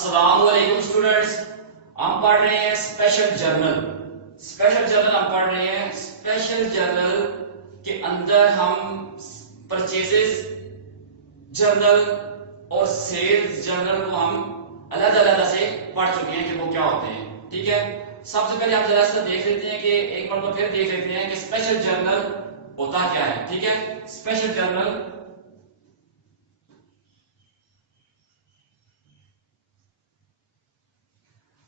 अस्सलाम वालेकुम स्टूडेंट्स, हम पढ़ रहे हैं स्पेशल जर्नल। स्पेशल जर्नल हम पढ़ रहे हैं। स्पेशल जर्नल के अंदर हम परचेजेस जर्नल और सेल्स जर्नल को हम अलग अलग से पढ़ चुके हैं कि वो क्या होते हैं। ठीक है, सबसे पहले हम जरा सा देख लेते हैं कि एक बार तो फिर देख लेते हैं कि स्पेशल जर्नल होता क्या है। ठीक है, स्पेशल जर्नल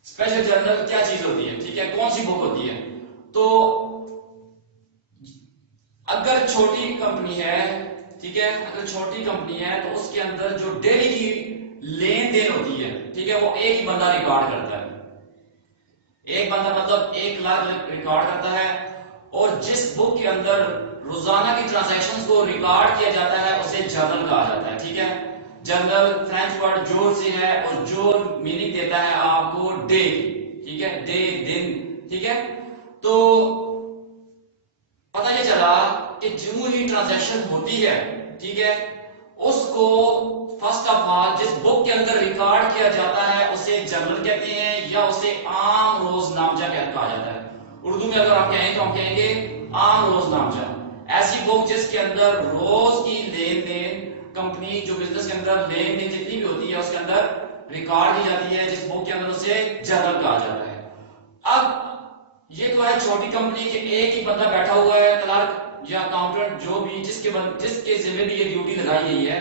स्पेशल जर्नल क्या चीज होती है। ठीक है, कौन सी बुक होती है। तो अगर छोटी कंपनी है, ठीक है, अगर छोटी कंपनी है तो उसके अंदर जो डेली की लेन देन होती है, ठीक है, वो एक ही बंदा रिकॉर्ड करता है। एक बंदा मतलब 1 लाख रिकॉर्ड करता है। और जिस बुक के अंदर रोजाना की ट्रांजैक्शंस को रिकॉर्ड किया जाता है उसे जर्नल कहा जाता है। ठीक है, जर्नल फ्रेंच वर्ड जोर से है और जोर मीनिंग देता है आपको डे। ठीक है, डे दिन। ठीक है, तो पता ये चला कि जो ही ट्रांजैक्शन होती है, ठीक है, उसको फर्स्ट ऑफ ऑल जिस बुक के अंदर रिकॉर्ड किया जाता है उसे जर्नल कहते हैं या उसे आम रोजनामचा कहा जाता है। उर्दू में अगर हम कहें तो हम कहेंगे आम रोजनामचा। ऐसी बुक जिसके अंदर रोज की लेन देन, कंपनी जो बिजनेस के अंदर लेन देन जितनी भी होती है उसके अंदर रिकॉर्ड की जाती है, जिस बुक के अंदर उसे जर्नल कहा जाता है। अब ये तो है छोटी कंपनी के एक ही बंदा बैठा हुआ है, क्लर्क या अकाउंटेंट, जो भी जिसके जिम्मे भी ये ड्यूटी लगाई गई है,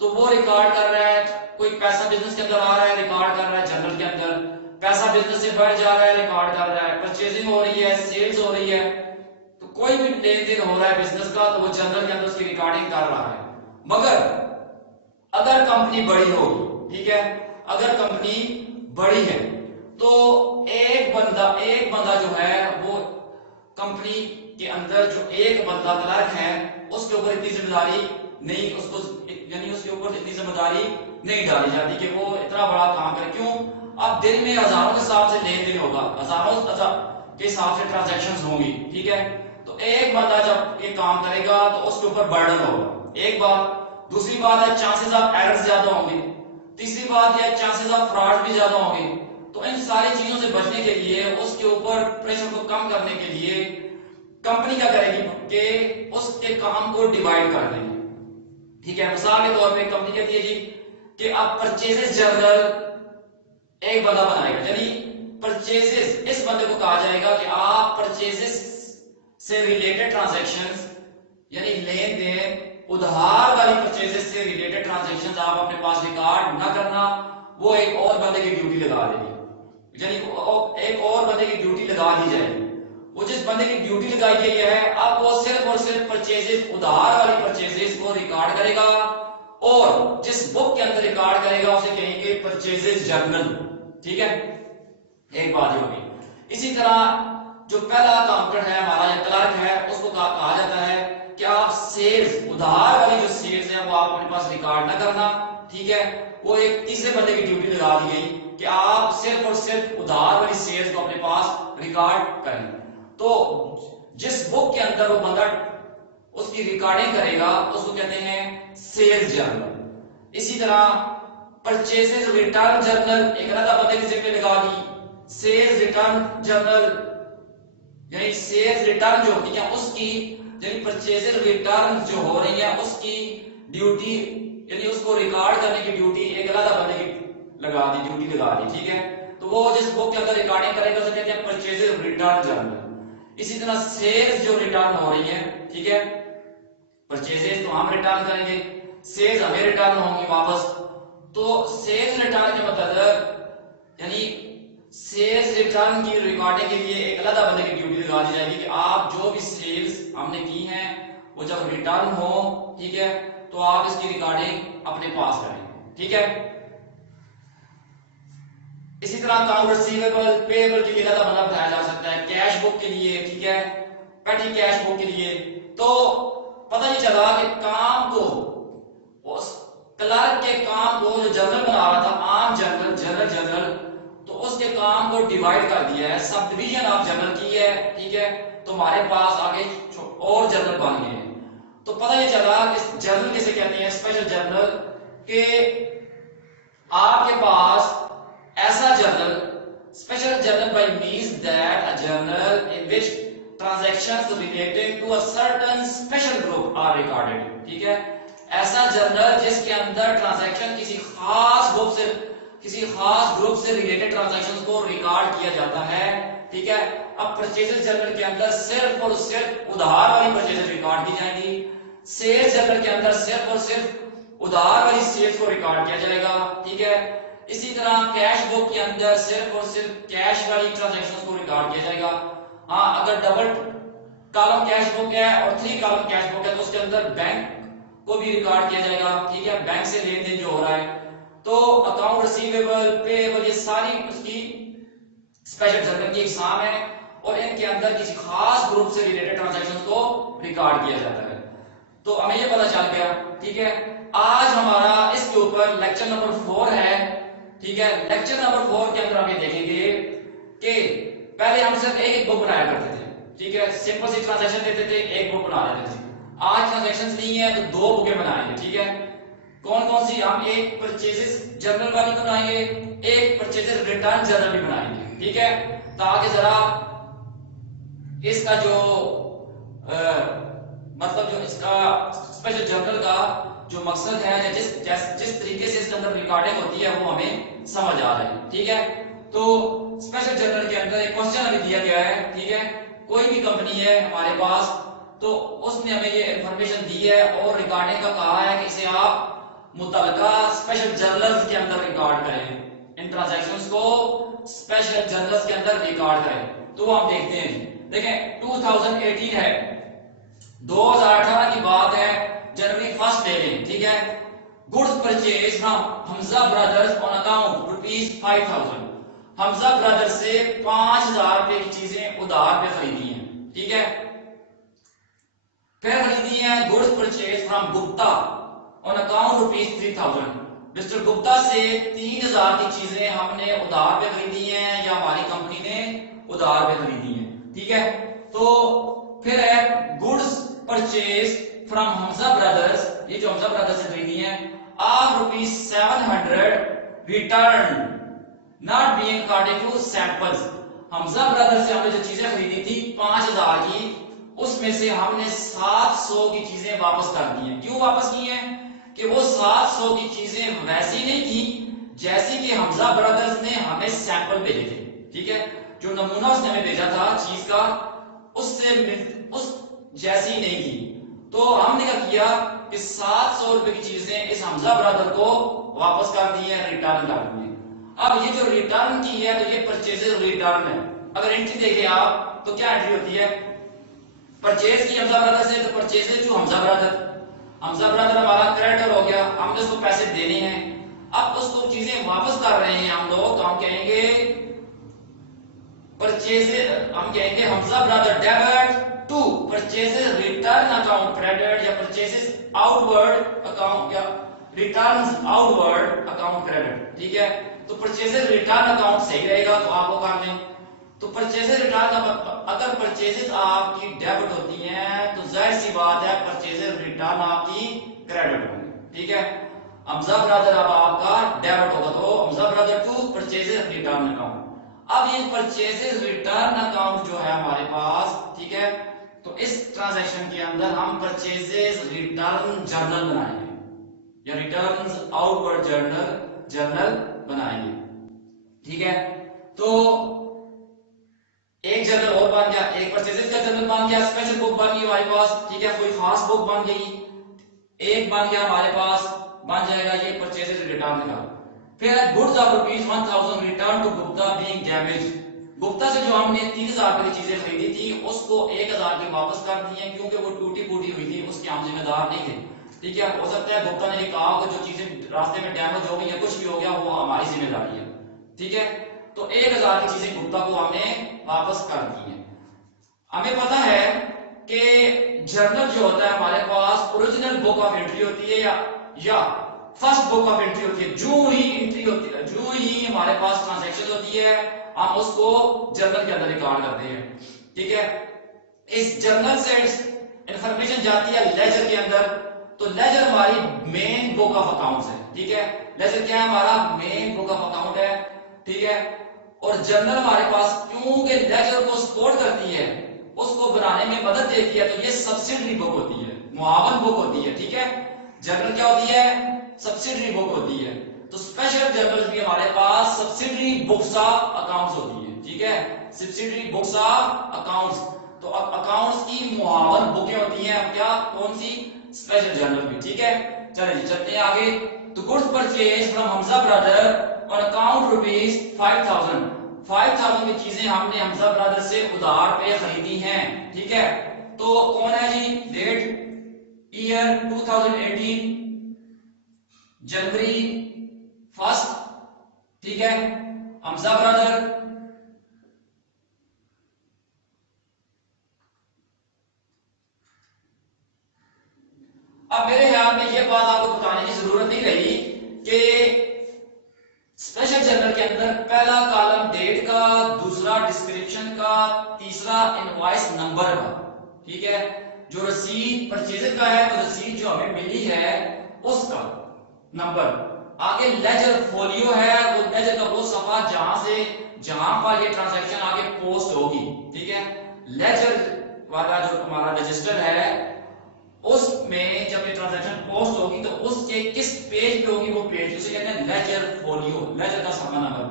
तो वो रिकॉर्ड कर रहा है। कोई पैसा बिजनेस के अंदर आ रहा है, रिकॉर्ड कर रहा है जर्नल के अंदर। पैसा बिजनेस से बढ़ जा रहा है, रिकॉर्ड कर रहा है। परचेजिंग हो रही है, सेल्स हो रही है, तो कोई भी लेन देन हो रहा है बिजनेस का तो वो जर्नल के अंदर उसकी रिकॉर्डिंग कर रहा है। मगर अगर कंपनी बड़ी होगी, ठीक है, अगर कंपनी बड़ी है तो एक बंदा जो है वो कंपनी के अंदर जो एक बंदा क्लर्क है उसके ऊपर इतनी जिम्मेदारी नहीं, उसको यानी उसके ऊपर इतनी जिम्मेदारी नहीं डाली जाती कि वो इतना बड़ा काम करे। क्यों? अब दिन में हजारों के हिसाब से लेन देन होगा, हजारों के हिसाब से ट्रांजैक्शंस होंगी। ठीक है, तो एक बंदा जब ये काम करेगा तो उसके ऊपर बर्डन होगा। एक बात। दूसरी बात है चांसेस ऑफ एरर्स ज्यादा होंगे। तीसरी बात है चांसेस ऑफ फ्रॉड भी ज्यादा होंगे। तो इन सारी चीजों से बचने के लिए, उसके ऊपर प्रेशर को कम करने के लिए कंपनी क्या करेगी कि उसके काम को डिवाइड कर देगी। ठीक है, मिसाल के तौर पे कंपनी कहती है जी कि अब परचेजेस जर्नल एक बंदा बनाएगा, यानी परचेजेस इस बंदे को कहा जाएगा कि आप परचेजेस से रिलेटेड ट्रांजैक्शंस, यानी लेन देन उधार वाली परचेजेस से रिलेटेड ट्रांजैक्शंस आप अपने पास रिकॉर्ड ना करना, वो एक और बंदे की ड्यूटी लगा देगी, यानी एक और बंदे की ड्यूटी लगा दी जाएगी। वो जिस बंदे की ड्यूटी लगाई गई है, अब वो सिर्फ और सिर्फ परचेजेस, उधार वाली परचेजेस को रिकॉर्ड करेगा और जिस बुक के अंदर रिकॉर्ड करेगा उसे कहेंगे परचेजेस जर्नल। ठीक है, एक बात ये होगी। इसी तरह जो पहला अकाउंटेंट है हमारा या क्लर्क है, उसको कहा जाता है कि आप सेल्स, उधार वाली जो सेल्स है वो आप अपने पास रिकॉर्ड ना करना। ठीक है, वो एक तीसरे बंदे की ड्यूटी लगा दी गई कि आप सिर्फ और सिर्फ उधार वाली सेल्स को अपने पास रिकॉर्ड करें। तो जिस बुक के अंदर वो बंदा उसकी रिकॉर्डिंग करेगा उसको कहते हैं सेल्स जर्नल। इसी तरह परचेसेस रिटर्न जर्नल एक अलग बंदे की जिम्मे लगा दी। सेल्स रिटर्न जर्नल, यानी सेल्स रिटर्न जो होती है उसकी, यानी परचेसेस रिटर्न जो हो रही है उसकी ड्यूटी, यानी उसको रिकॉर्ड करने की ड्यूटी एक अलग बंदे की ड्यूटी लगा दी। ठीक है, तो वो जिस बुक के अंदर रिकॉर्डिंग करेगा उसे कहते हैं परचेसेस रिटर्न जर्नल। इसी तरह सेल्स जो रिटर्न हो रही है, ठीक है, परचेसेस तो हम रिटर्न करेंगे, सेल्स हमें रिटर्न होंगी वापस। तो सेल्स रिटर्न के मतलब यानी सेल्स रिटर्न की रिकॉर्डिंग के लिए एक अलग बंदे की ड्यूटी लगा दी जाएगी कि आप जो भी सेल्स हमने की हैं वो जब रिटर्न हो, ठीक है, तो आप इसकी रिकॉर्डिंग अपने पास करें। ठीक है, इसी तरह अकाउंट रिसीवेबल, पेएबल के लिए अलग बंदा बताया जा सकता है, कैश बुक के लिए, ठीक है, पेटी कैश बुक के लिए। तो पता ये चला कि काम को, उस क्लर्क के काम को जो जर्नल बना रहा था, आम जर्नल, तो उसके काम को डिवाइड कर दिया है, सब डिवीजन ऑफ जर्नल की है। ठीक है, तो हमारे पास आगे और जर्नल बन गए हैं। तो पता ये चला कि जर्नल किसे कहते हैं, स्पेशल जर्नल, के आपके पास to a certain special group are recorded. ठीक है, ऐसा जर्नल जिसके अंदर ट्रांजैक्शन किसी खास ग्रुप से रिलेटेड ट्रांजैक्शंस को रिकॉर्ड किया जाता है। ठीक है, अब परचेजेस जर्नल के अंदर सिर्फ और सिर्फ उधार वाली परचेजेस रिकॉर्ड की जाएंगी। सेल्स जर्नल के अंदर सिर्फ और सिर्फ उधार वाली सेल्स को रिकॉर्ड किया जाएगा। ठीक है, इसी तरह कैश बुक के अंदर सिर्फ और सिर्फ कैश वाली ट्रांजैक्शंस को रिकॉर्ड किया जाएगा। हाँ, अगर डबल कॉलम कैश बुक है और 3 कॉलम कैश बुक है तो उसके अंदर बैंक को भी रिकॉर्ड किया जाएगा। ठीक है, बैंक से लेन देन जो हो रहा है, तो अकाउंट रिसीवेबल, पेएबल, ये सारी उसकी स्पेशल जर्नल की एग्जाम है और इनके अंदर किसी खास ग्रुप से रिलेटेड ट्रांजैक्शंस को रिकॉर्ड किया जाता है। तो हमें ये पता चल गया। ठीक है, आज हमारा इसके ऊपर लेक्चर नंबर 4 है। ठीक है, लेक्चर नंबर 4 के अंदर हम ये देखेंगे कि पहले हम सिर्फ एक बुक बनाया करते थे। ठीक है, सिंपल सी ट्रांजैक्शन देते थे, एक बुक बना लेते थे। आज ट्रांजैक्शंस नहीं है तो 2 बुकें बनाएंगे। ठीक है, कौन कौन सी? हम एक परचेजेस जर्नल वाली बनाएंगे, एक परचेजेस रिटर्न जर्नल भी बनाएंगे। ठीक है, ताकि जरा इसका जो मतलब जो इसका स्पेशल जर्नल का जो मकसद है या जिस तरीके से इसके अंदर रिकॉर्डिंग होती है वो हमें समझ आ रहा है। ठीक है, तो स्पेशल जर्नल के अंदर एक क्वेश्चन हमें दिया गया है। ठीक है, कोई भी कंपनी है हमारे पास, तो उसने हमें ये इंफॉर्मेशन दी है और रिकॉर्डिंग का कहा है कि इसे आप मुतलका स्पेशल जर्नल्स के अंदर रिकॉर्ड करें, इन ट्रांजैक्शंस को स्पेशल जर्नल्स के अंदर रिकॉर्ड करें। तो हम देखते हैं, देखें 2018 है, 2018 की बात है, जनवरी 1 डे में। ठीक है, goods purchase from Hamza brothers on account ₹5000। Hamza brothers से 5000 रुपए की चीजें उधार पे खरीदी हैं। ठीक है, फिर खरीदी है goods purchase from Gupta on account ₹3000। Mister Gupta से 3000 की चीजें हमने उधार पे खरीदी हैं या हमारी कंपनी ने उधार पे खरीदी हैं। ठीक है, तो फिर है goods purchase from Hamza brothers, ये जो हमजा ब्रदर्स से खरीदी है, of ₹700 return not being according to samples. Hamza brothers से हमने जो चीजें खरीदी थी 5000 की, उसमें से हमने 700 की चीजें वापस कर दी हैं। क्यों वापस की हैं? कि वो 700 की चीजें वैसी नहीं थी जैसी कि हमजा ब्रदर्स ने हमें सैंपल भेजे थे। ठीक है, जो नमूना उसने हमें भेजा था चीज का, उस जैसी नहीं थी। तो हमने क्या किया कि 700 रुपए की चीजें इस हमजा ब्रदर को वापस कर दी है, रिटर्न कर दी है। अब ये जो रिटर्न की है तो ये परचेजेस रिटर्न है। अगर एंट्री देखें आप तो क्या एंट्री होती है? परचेज की हमजा ब्रदर से, तो परचेजेस टू हमजा ब्रदर हमारा क्रेडिटर हो गया, हमने उसको पैसे देने हैं। अब उसको चीजें वापस कर रहे हैं हम लोग, तो हम कहेंगे Hamza brother debit to purchases return account credit, या परचेजेस आउटवर्ड अकाउंट, या रिटर्न्स आउटवर्ड अकाउंट क्रेडिट। ठीक है, तो परचेजेस रिटर्न अकाउंट सही रहेगा तो आप वो कर लें। तो परचेजेस रिटर्न, अगर परचेजेस आपकी डेबिट होती हैं तो जाहिर सी बात है परचेजेस रिटर्न आपकी क्रेडिट होंगी। ठीक है, हमजा ब्रदर अब आपका डेबिट होगा, तो Hamza brother to purchases return account. अब ये परचेजेस रिटर्न अकाउंट जो है हमारे पास, ठीक है, तो इस ट्रांजैक्शन के अंदर हम परचेजेस रिटर्न जर्नल बनाएंगे या रिटर्न्स आउटवर्ड जर्नल बनाएंगे। ठीक है, तो एक जर्नल और बन गया, एक परचेजेस का जर्नल बन गया, स्पेशल बुक बन गई हमारे पास। ठीक है, कोई खास बुक बन गई, एक बन गया हमारे पास, बन जाएगा ये परचेजेस रिटर्न का। फिर goods of ₹1000 return to Gupta being damage. Gupta से जो हमने 3000 रुपए की चीजें खरीदी थी उसको 1000 की वापस कर दी है, क्योंकि वो टूटी फूटी हुई थी, उसके हम जिम्मेदार नहीं थे। ठीक है, हो सकता है गुप्ता ने ये कहा कि जो चीजें रास्ते में डैमेज हो गई या कुछ भी हो गया वो हमारी जिम्मेदारी है। ठीक है, तो 1000 की चीजें गुप्ता को हमने वापस कर दी है। हमें पता है कि जर्नल जो होता है हमारे पास ओरिजिनल बुक ऑफ एंट्री होती है या फर्स्ट बुक ऑफ एंट्री होती है। जो ही एंट्री होती है, जो ही हमारे पास ट्रांजैक्शन होती है, हम उसको जर्नल के अंदर रिकॉर्ड करते हैं। ठीक है, इस जर्नल से इंफॉर्मेशन जाती है लेजर के अंदर, तो लेजर हमारी मेन बुक ऑफ अकाउंट्स है। ठीक है, लेजर क्या है? हमारा मेन बुक ऑफ अकाउंट है। ठीक है, और जर्नल हमारे पास क्योंकि लेजर को सपोर्ट करती है, उसको बनाने में मदद देती है, तो ये सब्सिडरी बुक होती है, मुआवन बुक होती है। ठीक है, जर्नल क्या होती है? सब्सिडरी बुक होती है। तो स्पेशल जर्नल भी हमारे पास सब्सिडरी बुक्स ऑफ अकाउंट्स होती है। ठीक है, सब्सिडरी बुक्स ऑफ अकाउंट्स, तो अकाउंट्स की मुआवन बुकें होती हैं। क्या? कौन सी? स्पेशल जर्नल भी। ठीक है, चलिए चलते हैं आगे। तो goods purchase from Hamza brother on account rupees 5000 की चीजें हमने हमजा ब्रदर से उधार पे खरीदी हैं। ठीक है, तो कौन है जी? डेट ईयर 2018 जनवरी 1। ठीक है, हमजा ब्रदर। अब मेरे ख्याल में यह बात आपको बताने की जरूरत नहीं रही कि स्पेशल जर्नल के अंदर पहला कॉलम डेट का, दूसरा डिस्क्रिप्शन का, तीसरा इनवॉइस नंबर का। ठीक है, जो रसीद परचेजर का है, तो रसीद जो हमें मिली है उसका नंबर। आगे लेजर फोलियो है, वो लेजर का वो सफा जहां पर ये ट्रांजैक्शन आगे पोस्ट होगी। ठीक है, लेजर वाला जो हमारा रजिस्टर है उसमें जब ये ट्रांजैक्शन पोस्ट होगी तो उसके किस पेज पे होगी, वो पेज उसे कहते हैं लेजर फोलियो, लेजर का सफा नंबर।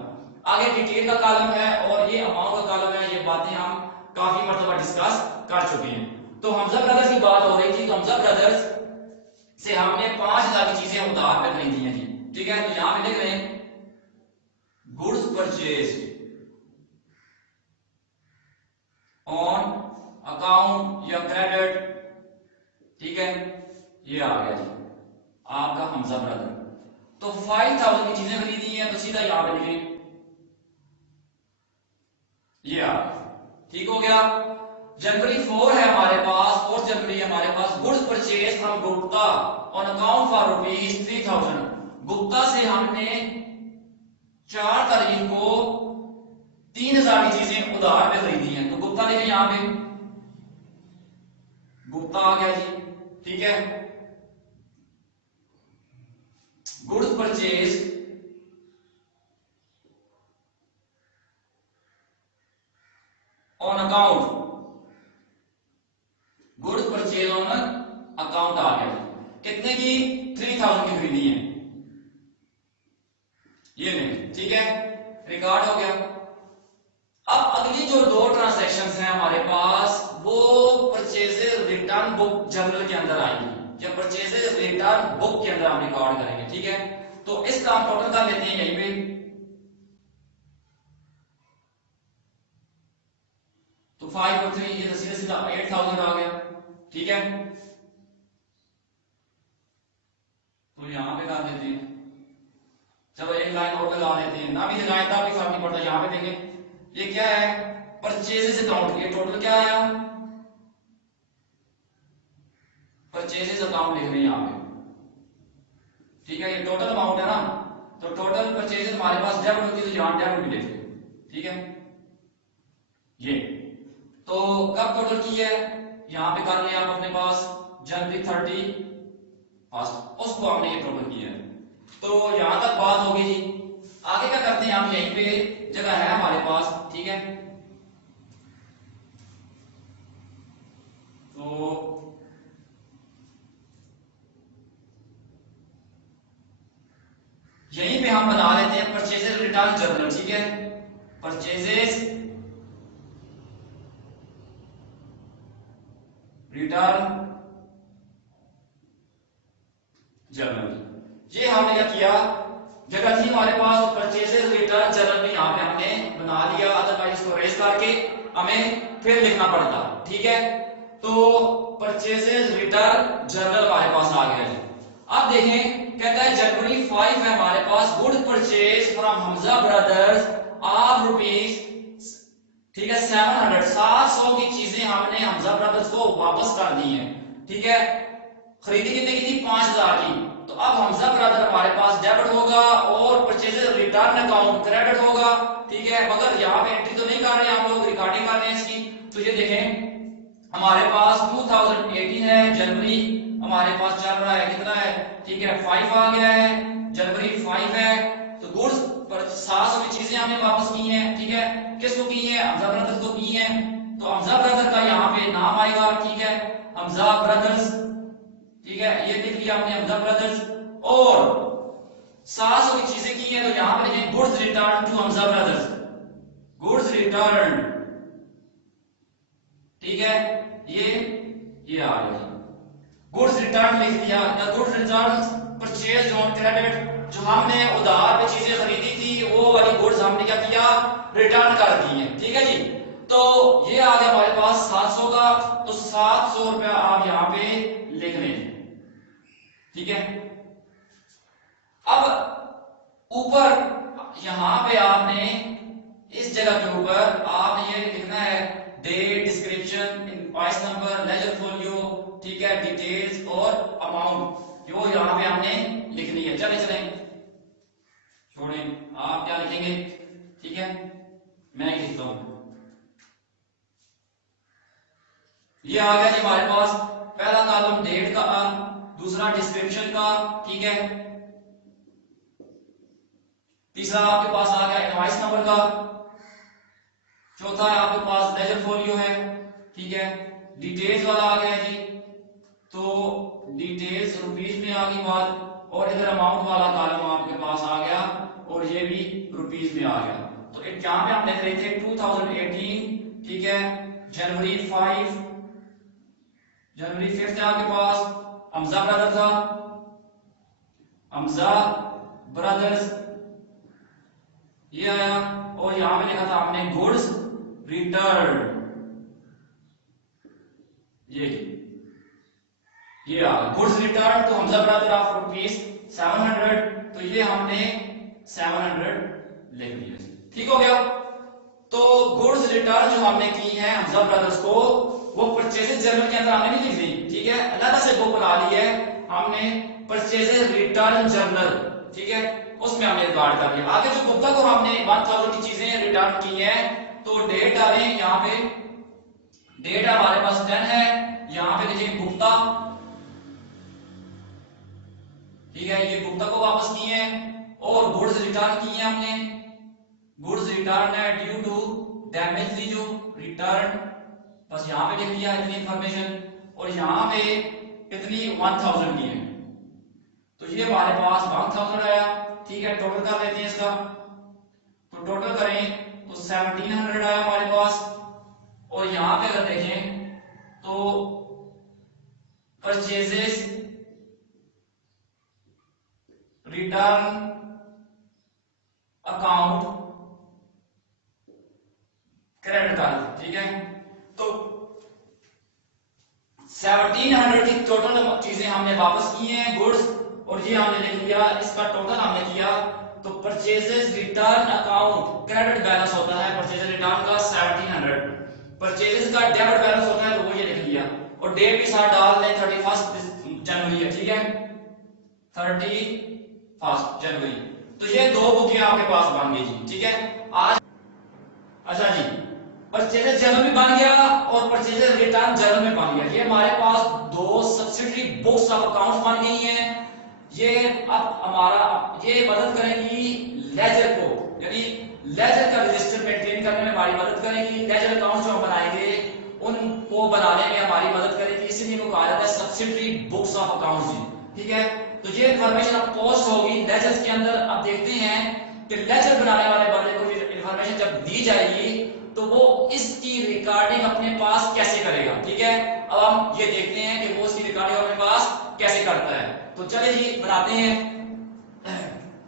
आगे डिटेल का कॉलम है और ये अमाउंट का कॉलम है। ये बातें हम काफी मर्तबा डिस्कस कर चुके हैं। तो हमजा ब्रदर्स की बात हो रही थी, तो हमजा ब्रदर्स से हमने 5000 की चीजें उधार पे खरीदी हैं जी। ठीक है, तो यहां पे लिख रहे हैं गुड्स परचेज ऑन अकाउंट या क्रेडिट। ठीक है, ये आ गया जी आपका हमजा ब्रदर। तो 5000 की चीजें खरीदी हैं, तो सीधा यहां पे लिखें, ये आ गया। ठीक हो गया। जनवरी 4 है हमारे पास, 4 जनवरी हमारे पास goods purchase from Gupta on account for rupees 3000। Gupta से हमने 4 तारीख को 3000 की चीजें उधार पे खरीदी हैं। तो गुप्ता लिखे यहां पे, गुप्ता आ गया जी। ठीक है, goods purchase on account, goods purchase on account आ गया। कितने की? 3000 की खरीदी है, ये नहीं। ठीक है, रिकॉर्ड हो गया। अब अगली जो 2 ट्रांजैक्शंस हैं हमारे पास, वो परचेजेस रिटर्न बुक जर्नल के अंदर आएंगी, या परचेजेस रिटर्न बुक के अंदर हम रिकॉर्ड करेंगे। ठीक है, तो इसका हम टोटल कर लेते हैं यहीं पे। तो 5 और 3 ये सीधा सीधा 8000 आ गया। ठीक है, तो यहां पे कर देते हैं। चलो एक लाइन और लगा लेते हैं, ना भी लगाए तब भी फर्क नहीं पड़ता। यहां पे देखें, ये क्या है? Purchases account. ये टोटल क्या आया? परचेजेस अकाउंट लिख रहे हैं यहां पे। ठीक है, ये टोटल अमाउंट है ना, तो टोटल परचेजेस हमारे पास डेबिट होती है, तो यहां डेबिट भी लिखते हैं। ठीक है, ये तो कब टोटल की है यहां पे कर लिया आप अपने पास, जनवरी 31, उसको हमने ये टोटल किया है। तो यहां तक बात होगी जी। आगे क्या करते हैं हम, यहीं पे जगह है हमारे पास। ठीक है, तो यहीं पे हम बना लेते हैं परचेजेस रिटर्न जर्नल। ठीक है, परचेजेस रिटर्न जर्नल। ये हमने क्या किया, जगह थी हमारे पास, परचेजेस रिटर्न जर्नल भी यहां पे हमने बना लिया, अदरवाइज इसको रेज करके हमें फिर लिखना पड़ता। ठीक है, तो परचेजेस रिटर्न जर्नल हमारे पास आ गया जी। अब देखें, कहता है जनवरी 5 है हमारे पास, good purchase from Hamza brothers of rupees, ठीक है, 700 की चीजें हमने हमजा ब्रदर्स को वापस कर दी है। ठीक है, खरीदी कितने की थी? 5000 की। तो अब हमजा ब्रदर हमारे पास डेबिट होगा और परचेजेस रिटर्न अकाउंट क्रेडिट होगा। ठीक है, मगर यहाँ पे एंट्री तो नहीं कर रहे हम लोग, रिकॉर्डिंग कर रहे हैं इसकी। तो ये देखें हमारे पास 2018 है, जनवरी हमारे पास चल रहा है, कितना है? ठीक है, 5 आ गया है, जनवरी 5 है। तो गुड्स पर 700 की चीजें हमने वापस की हैं। ठीक है, किसको की है? हमजा ब्रदर्स को की हैं। तो हमजा ब्रदर का यहाँ पे नाम आएगा, ठीक है, हमजा ब्रदर्स, ठीक है, ये लिख लिया हमने हमजा ब्रदर्स। और 700 की चीजें की है, तो यहाँ पे लिखें goods return to Hamza brothers, goods return, ठीक है, ये आ गया गुड्स रिटर्न लिख दिया। Goods return purchase on credit, जो हमने उधार पे चीजें खरीदी थी वो वाली गुड्स हमने क्या किया, रिटर्न कर दी है, ठीक है जी। तो ये आ गया हमारे पास 700 का, तो 700 रुपया आप यहाँ पे लिख लें, ठीक है। अब ऊपर यहाँ पे आपने इस जगह के ऊपर आपने ये लिखना है date, description, invoice number, ledger folio, ठीक है, डिटेल्स और अमाउंट, जो यहाँ पे हमने लिखनी है। चले छोड़ें, आप क्या लिखेंगे, ठीक है, मैं लिखता हूं। ये आ गया जी हमारे पास पहला कॉलम डेट का, दूसरा डिस्क्रिप्शन का, ठीक है, तीसरा आपके पास आ गया इनवॉइस नंबर का, चौथा आपके पास लेजर फोलियो है, ठीक है, डिटेल्स वाला आ गया जी, तो डिटेल्स रुपीज में आ गई बात, और इधर अमाउंट वाला कॉलम आपके पास आ गया और ये भी रुपीज में आ गया। तो जहां पे हमने खरीदे थे 2018, ठीक है, जनवरी 5 है आपके पास, हमजा ब्रदर्स था, हमजा ब्रदर्स ये आया, और यहां पे लिखा था हमने गुड्स रिटर्न, ये आ goods return to Hamza brother of rupees 700, तो ये हमने 700 लिख लिया, ठीक हो गया। तो गुड्स रिटर्न जो हमने की है हमजा ब्रदर्स को, वो परचेजेस जर्नल के अंदर हमने नहीं लिख दी, ठीक है, अलग से बुक बना ली है हमने, परचेजेस रिटर्न जर्नल, ठीक है, उसमें हमने रिकॉर्ड कर लिया। आगे जो गुप्ता को हमने 1000 की चीजें रिटर्न की है, तो डेट डालें, यहाँ पे डेट हमारे पास 10 है, यहाँ पे देखिए गुप्ता, ठीक है, ये गुप्ता को वापस किए हैं, और गुड्स रिटर्न किए हैं हमने, गुड्स रिटर्न है ड्यू टू डैमेज थी जो रिटर्न, बस यहाँ पे लिख दिया इतनी इंफॉर्मेशन, और यहाँ पे इतनी 1000 की है, तो ये हमारे पास 1000 आया, ठीक है, टोटल कर लेते हैं इसका, तो टोटल करें तो 1700 आया हमारे पास। और यहाँ पे अगर देखें तो purchases return account credit card, ठीक है, तो 1700 की टोटल चीजें हमने वापस की हैं गुड्स, और ये हमने लिख लिया, इसका टोटल हमने किया, तो purchases return account credit balance होता है परचेजेस रिटर्न का 1700, परचेजेस का डेबिट बैलेंस होता है, तो वो ये लिख लिया, और डेट भी साथ डाल दें 31 जनवरी है, ठीक है, 31 जनवरी। तो ये दो बुकें आपके पास बन गई जी, ठीक है। आज अच्छा जी, परचेजेस जर्नल भी बन गया और परचेजेस रिटर्न जर्नल में बन गया, ये हमारे पास दो सब्सिडरी बुक्स ऑफ अकाउंट्स बन गई हैं। ये अब हमारा ये मदद करेगी लेजर को, यानी लेजर का रजिस्टर मेंटेन करने में हमारी मदद करेगी, लेजर अकाउंट जो हम बनाएंगे उनको बनाने में हमारी मदद करेगी, इसीलिए वो कहा जाता है सब्सिडरी बुक्स ऑफ अकाउंट्स जी, ठीक है। तो ये इंफॉर्मेशन अब पोस्ट होगी लेजर के अंदर। अब देखते हैं कि लेजर बनाने वाले बंदे को इंफॉर्मेशन जब दी जाएगी तो वो इसकी रिकॉर्डिंग अपने पास कैसे करेगा, ठीक है। अब हम ये देखते हैं कि वो इसकी रिकॉर्डिंग अपने पास कैसे करता है, तो चले जी बनाते हैं।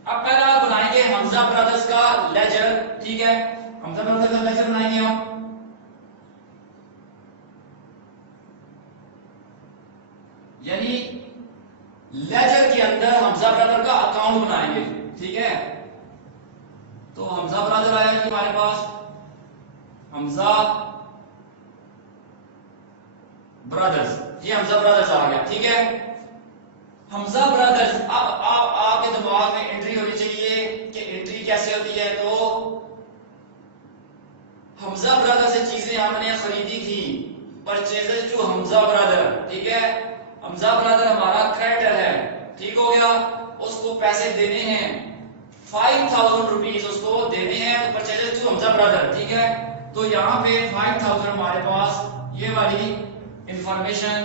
अब पहला बनाएंगे हमजा ब्रदर्स का लेजर, ठीक है, हमजा ब्रदर्स का लेजर बनाएंगे हम। यानी लेजर के अंदर हमजा ब्रदर का अकाउंट बनाएंगे, ठीक है। तो हमजा ब्रदर आया कि हमारे पास हमजा ब्रदर्स, ये हमजा ब्रदर्स आ गया, ठीक है। हमजा ब्रदर्स, अब आपके दिमाग में एंट्री होनी चाहिए कि एंट्री कैसे होती है। तो हमजा ब्रदर से चीजें हमने खरीदी थी, परचेजेस टू हमजा ब्रदर, ठीक है। हमजा ब्रदर हमारा क्रेडिटर है, ठीक हो गया। उसको पैसे देने हैं 5000 रुपीज उसको देने हैं, तो परचेजेस टू हमजा ब्रदर, ठीक है। तो यहाँ पे 5000 हमारे पास ये वाली इंफॉर्मेशन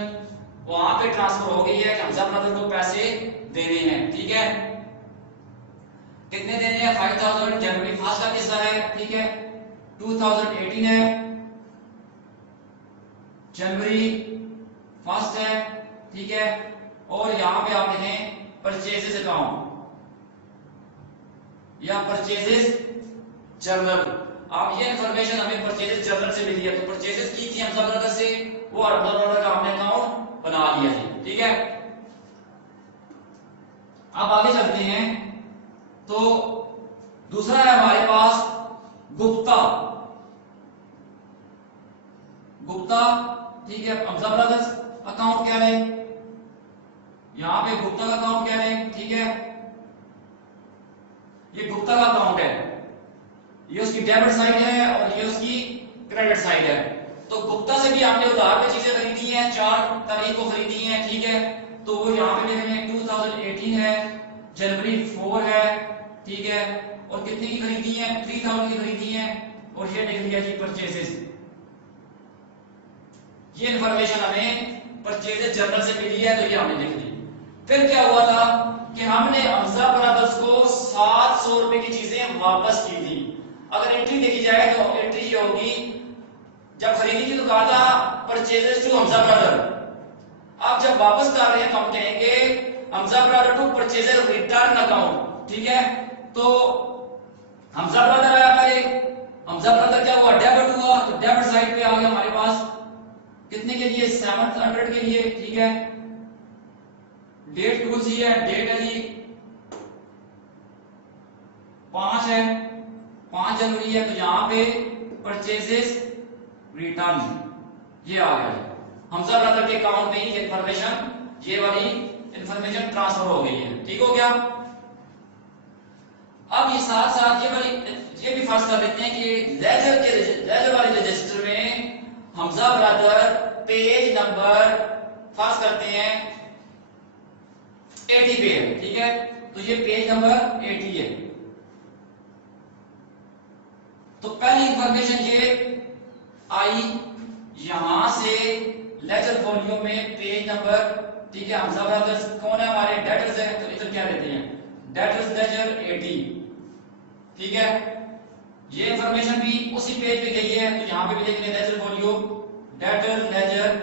वहां पे ट्रांसफर हो गई है कि हमजा ब्रदर को पैसे देने हैं। ठीक है, कितने देने हैं? 5000 जनवरी फर्स्ट का किस्सा है। ठीक है, 2018 है, जनवरी फर्स्ट है। ठीक है, और यहां पे आप लिखें परचेजेस अकाउंट या परचेजेस जर्नल। आप ये इंफॉर्मेशन हमें परचेजेस जर्नल से मिली है, तो परचेजेस की थी हमजा ब्रदर से, वो हमजा ब्रदर का हमने अकाउंट बना लिया जी। ठीक है, अब आगे चलते हैं। तो दूसरा है हमारे पास गुप्ता। गुप्ता, ठीक है, हमजा ब्रदर्स अकाउंट क्या है, यहां पे गुप्ता का अकाउंट क्या है। ठीक है, ये गुप्ता का अकाउंट है, ये उसकी डेबिट साइड है और ये उसकी क्रेडिट साइड है। तो गुप्ता से भी आपने उधार पे चीजें खरीदी हैं, 4 तारीख को खरीदी हैं। ठीक है, तो वो यहाँ पे लिख रहे हैं 2018 है, जनवरी 4 है। ठीक है, और कितने की खरीदी है? 3000 की खरीदी है, और ये लिख लिया जी परचेसेस। ये इंफॉर्मेशन हमें परचेजेस जर्नल से मिली है, तो ये हमने लिख दी। फिर क्या हुआ था कि हमने हमजा ब्रदर्स को 700 रुपए की चीजें वापस की थी। अगर एंट्री देखी जाए तो एंट्री ये होगी, जब खरीदी थी तो कहा था परचेजेस टू हमजा ब्रदर। आप जब वापस कर रहे हैं तो हम कहेंगे Hamza brother to purchases return account. ठीक है, तो हमजा ब्रदर आया पहले, हमजा ब्रदर क्या हुआ? डेबिट हुआ, तो डेबिट साइड पे आ गया हमारे पास कितने के लिए? 700 के लिए। ठीक है, डेट टू सी है, डेट है जी 5 है, 5 जनवरी है, तो यहां पे परचेजेस रिटर्न ये आ गया। हमजा ब्रदर के अकाउंट में ही इंफॉर्मेशन, ये वाली इंफॉर्मेशन ट्रांसफर हो गई है। ठीक हो गया। अब ये साथ साथ ये भी फर्ज कर लेते हैं कि लेजर वाले रजिस्टर में हमजा ब्रदर पेज नंबर फर्ज करते हैं 80 पे है। ठीक है, तो ये पेज नंबर 80 है। तो पहली इंफॉर्मेशन ये आई यहां से लेजर फोलियो में पेज नंबर। ठीक है, हमजा ब्रदर्स कौन है? हमारे डेटर्स है, तो इधर क्या देते हैं? Debtors ledger 80। ठीक है, ये इंफॉर्मेशन भी उसी पेज पे गई है, तो यहां पे भी देखेंगे ledger folio debtor ledger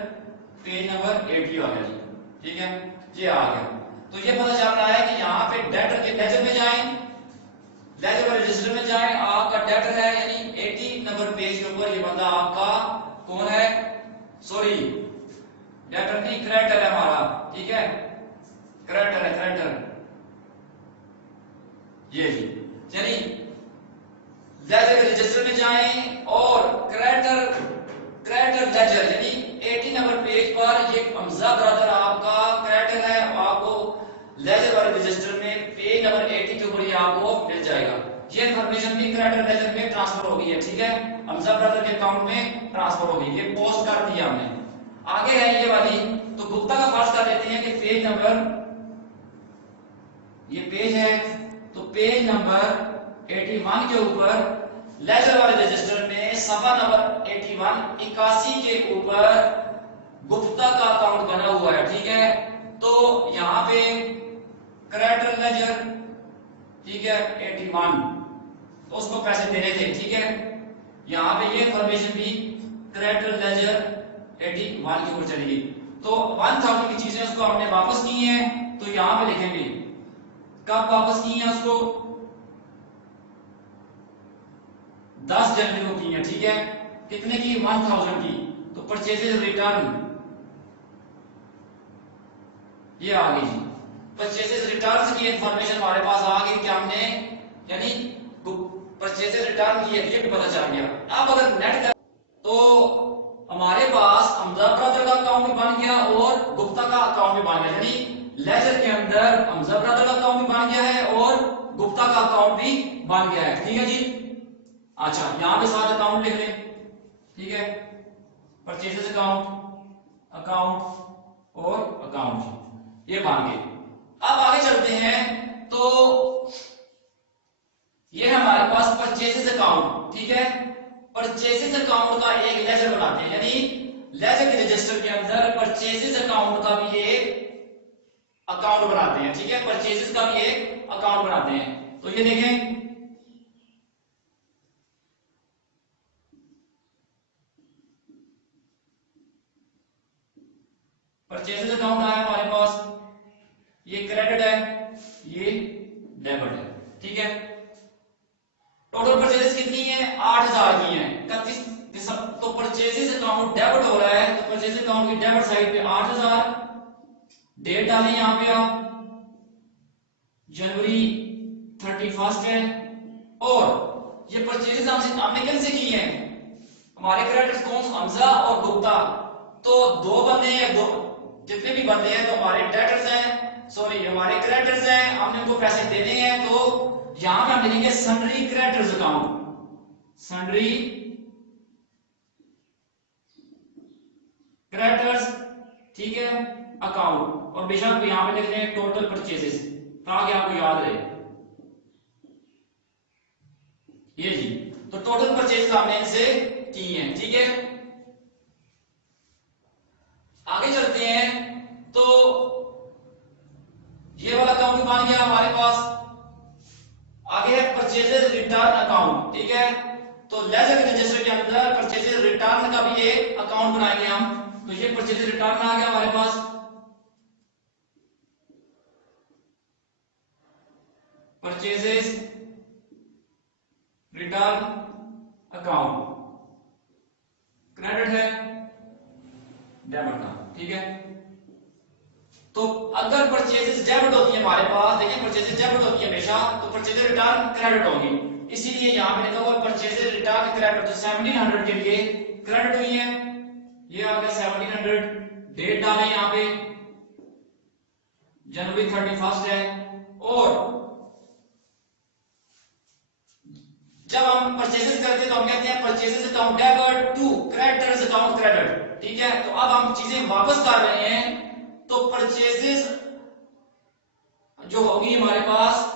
page number 80 आ गया जी। ठीक है, ये आ गया। तो ये पता चल रहा है कि यहाँ पे डेटर के लेजर में जाएं, लेजर वाले रजिस्टर में जाएं, आपका डेटर है यानी 80 नंबर पेज के ऊपर ये बंदा आपका कौन है? सॉरी, डेटर नहीं, क्रेडिटर है हमारा। ठीक है, क्रेडिटर है, क्रेडिटर ये जी। चलिए लेजर के रजिस्टर में जाएं और क्रेडिटर लेजर यानी 80 नंबर पेज पर ये हमजा ब्रदर आपका क्रेडिटर है, आपको लेजर वाले रजिस्टर में पेज नंबर 80 के ऊपर आपको मिल जाएगा। ये इंफॉर्मेशन भी क्रेडिटर लेजर में ट्रांसफर हो गई है। ठीक है, हमजा ब्रदर के अकाउंट में ट्रांसफर हो गई, ये पोस्ट कर दिया हमने। आगे है ये वाली, तो गुप्ता का फर्ज कर लेते हैं कि पेज नंबर, ये पेज है, तो पेज नंबर 81 के ऊपर लेजर वाले रजिस्टर में सफा नंबर 81 के ऊपर गुप्ता का अकाउंट बना हुआ है। ठीक है, तो यहां पे क्रेडिटर लेजर, ठीक है 81, तो उसको पैसे देने थे। ठीक है, यहां पे ये इंफॉर्मेशन भी क्रेडिटर लेजर 81 के ऊपर चलेगी। तो 1000 की चीजें उसको हमने वापस की हैं, तो यहां पे लिखेंगे कब वापस की है उसको? 10 जनवरी को की है। ठीक है, कितने की? 1000 की। तो परचेजेस रिटर्न ये आ गई जी। परचेजेस रिटर्न की इंफॉर्मेशन हमारे पास आ गई कि हमने यानी परचेजेस रिटर्न की है, ये भी पता चल गया। अब अगर नेट कर तो हमारे पास हमजा ब्रदर का अकाउंट भी बन गया और गुप्ता का अकाउंट भी बन गया, यानी लेजर के अंदर हमजा ब्रदर का अकाउंट भी बन गया है और गुप्ता का अकाउंट भी बन गया है। ठीक है जी। अच्छा, यहां पे सारे अकाउंट लिख लें। ठीक है, परचेजेस अकाउंट और अकाउंट ये बन गए। अब आगे चलते हैं, तो ये है हमारे पास परचेजेस अकाउंट। ठीक है, परचेसेस अकाउंट का एक लेजर बनाते हैं, यानी लेजर के रजिस्टर के अंदर परचेसेस अकाउंट का भी एक अकाउंट बनाते हैं, ठीक है, परचेसेस का भी एक अकाउंट बनाते हैं। तो ये देखें, परचेसेस अकाउंट आया हमारे पास, ये क्रेडिट है, ये डेबिट है, ठीक है। टोटल परचेजेस कितनी है, 8000 की है 31 दिसंबर। तो परचेजेस अकाउंट डेबिट हो रहा है, तो परचेजेस अकाउंट की डेबिट साइड पे 8000, डेट डालें यहां पे आप जनवरी 31 है। और ये परचेजेस हमने किन से की है, हमारे क्रेडिटर्स कौन, हमजा और गुप्ता। तो दो बंदे हैं, दो जितने भी बंदे हैं तो हमारे डेटर्स हैं, सॉरी हमारे क्रेडिटर्स हैं, हमने उनको पैसे देने हैं। तो यहां पे हम लिखेंगे sundry creditors account, sundry creditors, ठीक है, अकाउंट। और बेशक यहां पे लिख दें टोटल परचेजेस, ताकि आपको याद रहे। ये जी, तो टोटल परचेजेस हमने इनसे की हैं, ठीक है। आगे चलते हैं, तो ये वाला अकाउंट बन गया हमारे पास। आगे है परचेजेस रिटर्न अकाउंट, ठीक है। तो लेजर के रजिस्टर के अंदर परचेजेस रिटर्न का भी एक अकाउंट बनाएंगे हम। तो ये परचेजेस रिटर्न आ गया हमारे पास, परचेजेस रिटर्न अकाउंट, क्रेडिट है, डेबिट का, ठीक है। तो अगर परचेजेस डेबिट होती है हमारे पास, देखिए परचेजेस डेबिट होती है हमेशा, तो परचेजेस रिटर्न क्रेडिट होगी। इसीलिए यहां पे लिखा हुआ परचेजेस रिटर्न क्रेडिट। तो 1700 के लिए क्रेडिट हुई है, ये आ गया 1700, डेट डालें यहां पे जनवरी 31 है। और जब हम परचेजेस करते हैं तो हम कहते हैं purchases account debit to creditors account credit, ठीक है। तो अब हम चीजें वापस कर रहे हैं, तो परचेजेस जो होगी हमारे पास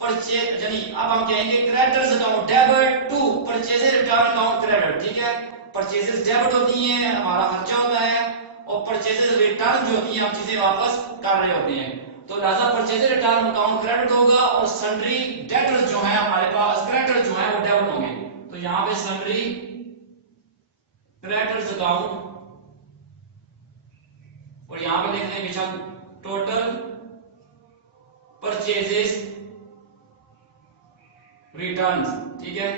परचेज, यानी अब हम कहेंगे creditors account debit to purchases return account credit, ठीक है। परचेजेस डेबिट होती हैं, हमारा खर्चा होता है, और परचेजेस रिटर्न जो होती है हम चीजें वापस कर रहे होते हैं। तो लिहाजा परचेजेस रिटर्न अकाउंट क्रेडिट होगा, और सन्ड्री डेटर्स जो है हमारे पास, क्रेडिटर्स जो है वो डेबिट होंगे। तो यहां पे सन्ड्री क्रेडिटर्स अकाउंट, और यहां पे देख लें बेशक टोटल परचेजेस रिटर्न्स, ठीक है,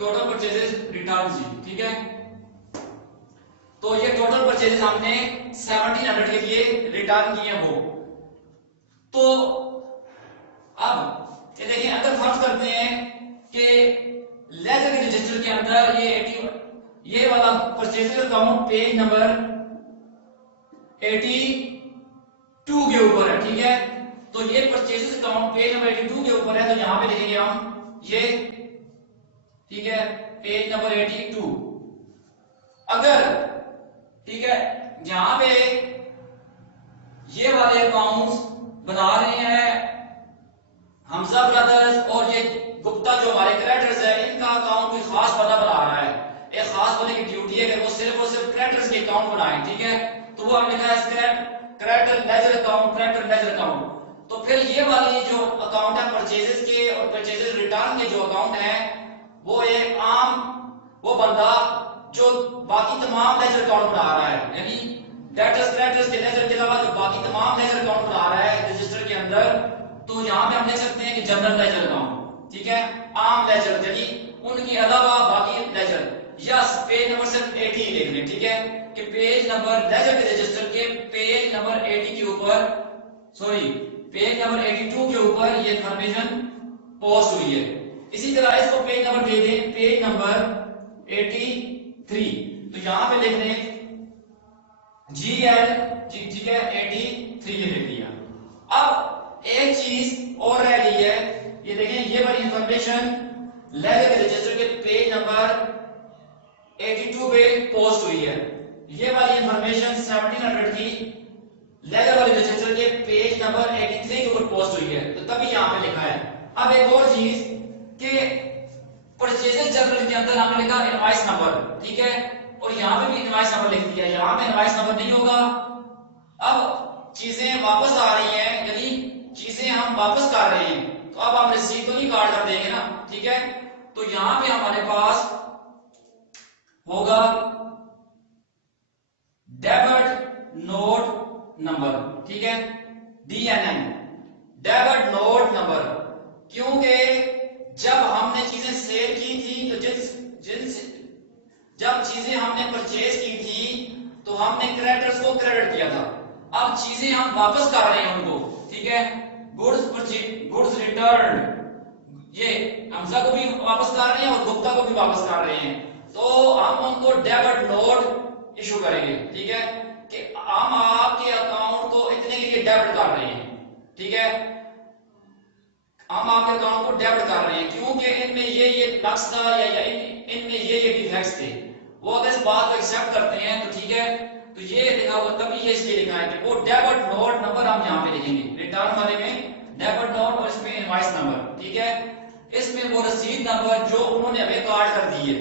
टोटल परचेजेस रिटर्न्स जी, ठीक है। तो ये टोटल परचेजेस हमने 1700 के लिए रिटर्न किए वो। तो अब ये देखिए, अगर फर्ज करते हैं कि लेजर के रजिस्टर के अंदर ये वाला परचेजेस अकाउंट पेज नंबर 82 के ऊपर है, ठीक है। तो ये परचेजेस अकाउंट पेज नंबर 82 के ऊपर है, तो यहां पे लिखेंगे हम ये, ठीक है, पेज नंबर 82। अगर, ठीक है, यहां पे ये वाले अकाउंट्स बना रहे हैं हमजा ब्रदर्स, और ये गुप्ता जो हमारे क्रेडिटर्स है, इनका अकाउंट कोई खास बंदा बना रहा है, एक खास बंदे की ड्यूटी है कि वो सिर्फ और सिर्फ क्रेडिटर्स के अकाउंट बनाए, ठीक है। तो वो हमने लिखा है creditor ledger account, creditor ledger account. तो फिर ये वाली जो अकाउंट है परचेजेस के और परचेजेस रिटर्न के जो अकाउंट है, वो एक आम वो बंदा जो बाकी तमाम लेजर अकाउंट बना रहा है, यानी डेटर्स क्रेडिटर्स के लेजर के अलावा जो बाकी तमाम लेजर अकाउंट बना रहा है रजिस्टर के अंदर, तो यहां पे हम लिख सकते हैं कि जनरल लेजर अकाउंट, ठीक है, आम लेजर, यानी उनके अलावा बाकी लेजर। यस, पेज नंबर सिर्फ 80 लिख लें, ठीक है, कि पेज नंबर लेजर के रजिस्टर के पेज नंबर 80 के ऊपर, सॉरी पेज नंबर 82 के ऊपर ये इंफॉर्मेशन पोस्ट हुई है। इसी तरह इसको पेज नंबर दे दें, पेज नंबर 83। तो यहां पे लिख दें GL, ठीक है, 83 ये लिख दिया। अब एक चीज और रह गई है, ये देखें, ये वाली इंफॉर्मेशन लेजर के रजिस्टर के पेज नंबर 82 पे पोस्ट हुई है। ये वाली इंफॉर्मेशन 1700 की लेजर वाले रजिस्टर के पेज नंबर 83 के ऊपर पोस्ट हुई है, तो तभी यहां पे लिखा है। अब एक और चीज, कि परचेजेस जर्नल के अंदर हमने लिखा इनवॉइस नंबर, ठीक है, और यहाँ पे भी इनवॉइस नंबर लिख दिया, यहाँ पे इनवॉइस नंबर नहीं होगा। अब चीजें वापस आ रही हैं, यानी चीजें हम वापस कर रहे हैं, तो अब हम रिसीट तो नहीं कार्ड कर देंगे ना, ठीक है। तो यहाँ पे हमारे पास होगा डेबिट नोट नंबर, ठीक है, DNN, डेबिट नोट नंबर। क्योंकि जब हमने चीजें सेल की थी, तो जब चीजें हमने परचेज की थी तो हमने क्रेडिटर्स को क्रेडिट किया था। अब चीजें हम वापस कर रहे हैं उनको, ठीक है, गुड्स रिटर्न, ये हमजा को भी वापस कर रहे हैं और गुप्ता को भी वापस कर रहे हैं, तो हम उनको डेबिट नोट इशू करेंगे, ठीक है, कि हम आपके अकाउंट को इतने के लिए डेबिट कर रहे हैं, ठीक है, हम आपके अकाउंट को डेबिट कर रहे हैं क्योंकि इनमें ये नक्स था या इनमें ये डिफेक्ट्स थे। वो अगर इस बात को एक्सेप्ट करते हैं तो ठीक है, तो ये लिखा हुआ तभी ये इसलिए लिखा है कि वो डेबिट नोट नंबर हम यहाँ पे लिखेंगे, रिटर्न वाले में डेबिट नोट और इसमें इनवॉइस नंबर, ठीक है। इसमें वो रसीद नंबर जो उन्होंने हमें कार्ड कर दी है,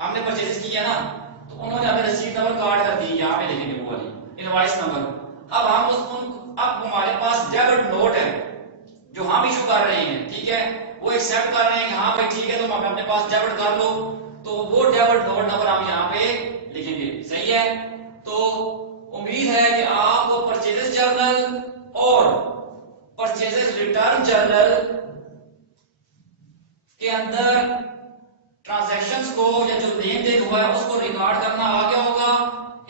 हमने परचेज किया ना, तो उन्होंने हमें रसीद नंबर कार्ड कर दी, यहाँ पे लिखेंगे वो वाली इनवॉइस नंबर। अब हम अब हमारे पास डेबिट नोट है जो हम इशू कर रहे हैं, ठीक है, वो एक्सेप्ट कर रहे हैं कि हाँ भाई ठीक है, तुम अपने पास डेबिट कर लो, तो वो डेबिट नोट नंबर हम यहाँ पे लिखेंगे, सही है। तो उम्मीद है कि आपको परचेजेस जर्नल और परचेजेस रिटर्न जर्नल के अंदर ट्रांजैक्शंस को या जो लेन देन हुआ है उसको रिकॉर्ड करना आ गया होगा।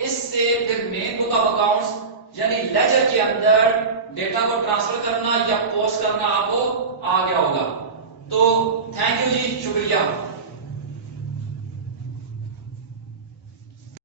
इससे फिर मेन बुक ऑफ अकाउंट्स यानी लेजर के अंदर डेटा को ट्रांसफर करना या पोस्ट करना आपको